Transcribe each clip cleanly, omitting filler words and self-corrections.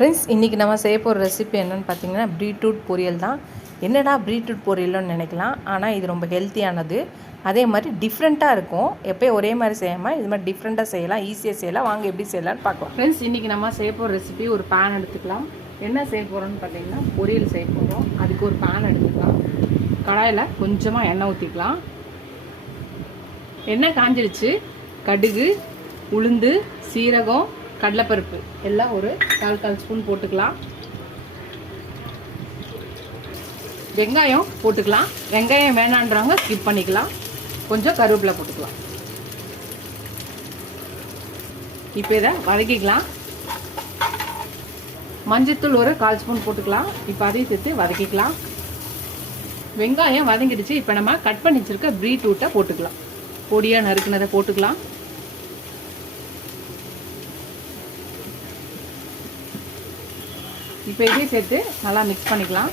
Friends, இன்றைக்கி நம்ம செய்ய போகிற ரெசிபி என்னென்னு பார்த்தீங்கன்னா பீட்ரூட் பொரியல் தான். என்னடா பீட்ரூட் பொரியல்னு நினைக்கலாம், ஆனால் இது ரொம்ப ஹெல்த்தியானது. அதே மாதிரி டிஃப்ரெண்ட்டாக இருக்கும். எப்போயும் ஒரே மாதிரி செய்யாமல் இது மாதிரி டிஃப்ரெண்ட்டாக செய்யலாம், ஈஸியாக செய்யலாம். வாங்க எப்படி செய்யலாம்னு பார்க்கலாம். ஃப்ரெண்ட்ஸ், இன்றைக்கி நம்ம செய்ய போகிற ரெசிபி ஒரு பேன் எடுத்துக்கலாம். என்ன செய்ய போகிறோன்னு பார்த்தீங்கன்னா பொரியல் செய்ய போகிறோம். அதுக்கு ஒரு பேன் எடுத்துக்கலாம். கடாயில் கொஞ்சமாக எண்ணெய் ஊற்றிக்கலாம். எண்ணெய் காஞ்சிடுச்சு. கடுகு, உளுந்து, சீரகம், கடலைப்பருப்பு எல்லாம் ஒரு கால் ஸ்பூன் போட்டுக்கலாம். வெங்காயம் போட்டுக்கலாம். வெங்காயம் வேணான்றவங்க ஸ்கிப் பண்ணிக்கலாம். கொஞ்சம் கருவேப்பிலை போட்டுக்கலாம். இப்போ இதை வதக்கிக்கலாம். மஞ்சத்தூள் ஒரு 1/4 ஸ்பூன் போட்டுக்கலாம். இப்போ அதையும் சேர்த்து வதக்கிக்கலாம். வெங்காயம் வதங்கிடுச்சு. இப்போ நம்ம கட் பண்ணி வச்சிருக்க பீட்ரூட்டை போட்டுக்கலாம். பொடியாக நறுக்குனதை போட்டுக்கலாம். இப்போ இதையும் சேர்த்து நல்லா மிக்ஸ் பண்ணிக்கலாம்.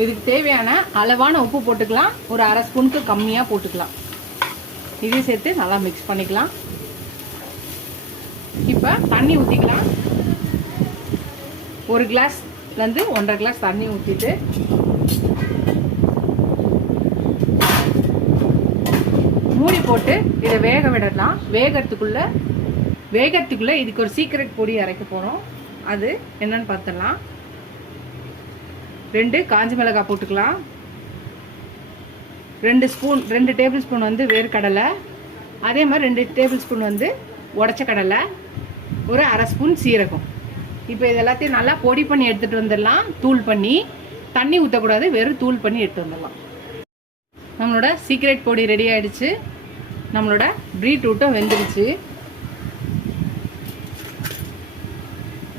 இதுக்கு தேவையான அளவான உப்பு போட்டுக்கலாம். ஒரு 1/2 ஸ்பூனுக்கு கம்மியாக போட்டுக்கலாம். இதையும் சேர்த்து நல்லா மிக்ஸ் பண்ணிக்கலாம். இப்போ தண்ணி ஊற்றிக்கலாம். 1 கிளாஸ்லேருந்து 1.5 கிளாஸ் தண்ணி ஊற்றிட்டு மூடி போட்டு இதை வேக விடலாம். வேகறதுக்குள்ளே இதுக்கு ஒரு சீக்ரெட் பொடி அரைக்க போகிறோம். அது என்னன்னு பார்த்துடலாம். 2 காஞ்ச மிளகாய் போட்டுக்கலாம். 2 டேபிள் ஸ்பூன் வந்து வேர்க்கடலை, அதே மாதிரி 2 டேபிள் ஸ்பூன் வந்து உடச்ச கடலை, ஒரு 1/2 ஸ்பூன் சீரகம். இப்போ இது எல்லாத்தையும் நல்லா பொடி பண்ணி எடுத்துகிட்டு வந்துடலாம். தூள் பண்ணி, தண்ணி ஊற்றக்கூடாது, வெறும் தூள் பண்ணி எடுத்து வந்துடலாம். நம்மளோட சீக்ரெட் பொடி ரெடி ஆகிடுச்சு. நம்மளோட பீட்ரூட்டும் வெந்துடுச்சு.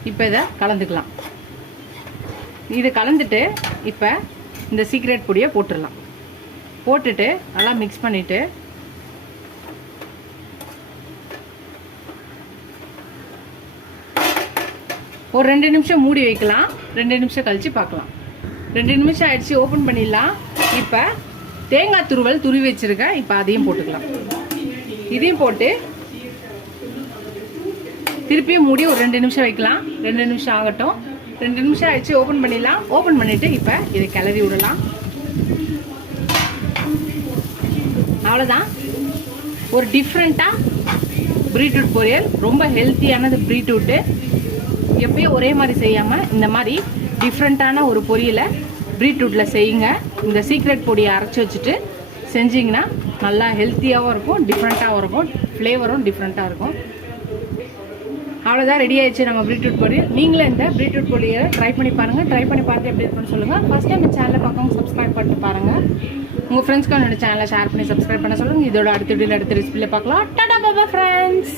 இப்போ இதை கலந்துக்கலாம். இது கலந்துட்டு இப்போ இந்த சீக்ரெட் பொடியை போட்டுடலாம். போட்டுட்டு நல்லா மிக்ஸ் பண்ணிவிட்டு ஒரு 2 நிமிஷம் மூடி வைக்கலாம். 2 நிமிஷம் கழித்து பார்க்கலாம். 2 நிமிஷம் ஆயிடுச்சு. ஓப்பன் பண்ணிடலாம். இப்போ தேங்காய் துருவல் துருவி வச்சுருக்கேன். இப்போ அதையும் போட்டுக்கலாம். இதையும் போட்டு திருப்பியும் மூடி ஒரு 2 நிமிஷம் வைக்கலாம். 2 நிமிஷம் ஆகட்டும். 2 நிமிஷம் ஆயிடுச்சு. ஓப்பன் பண்ணிடலாம். ஓப்பன் பண்ணிவிட்டு இப்போ இதை கிளறி விடலாம். அவ்வளோதான். ஒரு டிஃப்ரெண்ட்டாக பீட்ரூட் பொரியல். ரொம்ப ஹெல்த்தியானது பீட்ரூட்டு. எப்பயும் ஒரே மாதிரி செய்யாமல் இந்த மாதிரி டிஃப்ரெண்ட்டான ஒரு பொரியலை பீட்ரூட்டில் செய்யுங்க. இந்த சீக்ரெட் பொடியை அரைச்சி வச்சுட்டு செஞ்சிங்கன்னா நல்லா ஹெல்த்தியாகவும் இருக்கும், டிஃப்ரெண்ட்டாகவும் இருக்கும், ஃப்ளேவரும் டிஃப்ரெண்ட்டாக இருக்கும். அவ்வளோதான், ரெடி ஆயிடுச்சு நம்ம பீட்ரூட் பொரியல். நீங்களும் இந்த பீட்ரூட் பொரியலை ட்ரை பண்ணி பாருங்கள். ட்ரை பண்ணி பார்த்து எப்படி இருக்குன்னு சொல்லுங்கள். ஃபஸ்ட் டைம் இந்த சேனலை பார்க்கவங்க சப்ஸ்கிரைப் பண்ணிட்டு பாருங்கள். உங்கள் ஃப்ரெண்ட்ஸ்க்கு என்னோட சேனலை ஷேர் பண்ணி சப்ஸ்கிரைப் பண்ண சொல்லுங்கள். இதோட அடுத்த ரெசிபியில் பார்க்கலாம். டாடா பாபா ஃப்ரெண்ட்ஸ்.